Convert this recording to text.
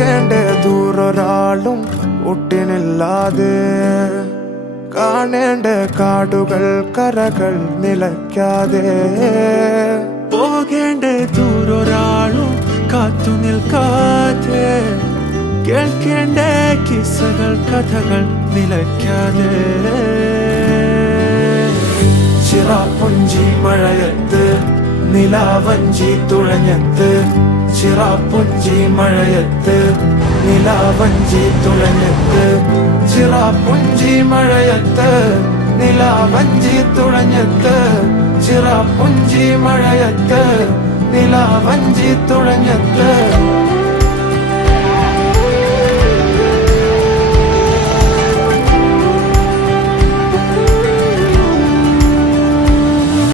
പോകേണ്ട ദൂരൊരാളും ഒട്ടിനില്ലാതെ കാണേണ്ട കാടുകൾ കരകൾ നിലയ്ക്കാതെ പോകേണ്ട ദൂരൊരാളും കാത്തു നിൽക്കാതെ കേൾക്കേണ്ട കിസ്സകൾ കഥകൾ നിലയ്ക്കാതെ ചിറാപ്പുഞ്ചി മഴയത്ത് നിലാവഞ്ചി തുഴഞ്ഞത്ത് ചിറാപ്പുഞ്ചി മഴയത്ത് നിലാവഞ്ചി തുഴഞ്ഞത്ത് ചിറാപ്പുഞ്ചി മഴയത്ത് നിലാവഞ്ചി തുഴഞ്ഞത്ത് ചിറാപ്പുഞ്ചി മഴയത്ത് നിലാവഞ്ചി തുഴഞ്ഞത്ത്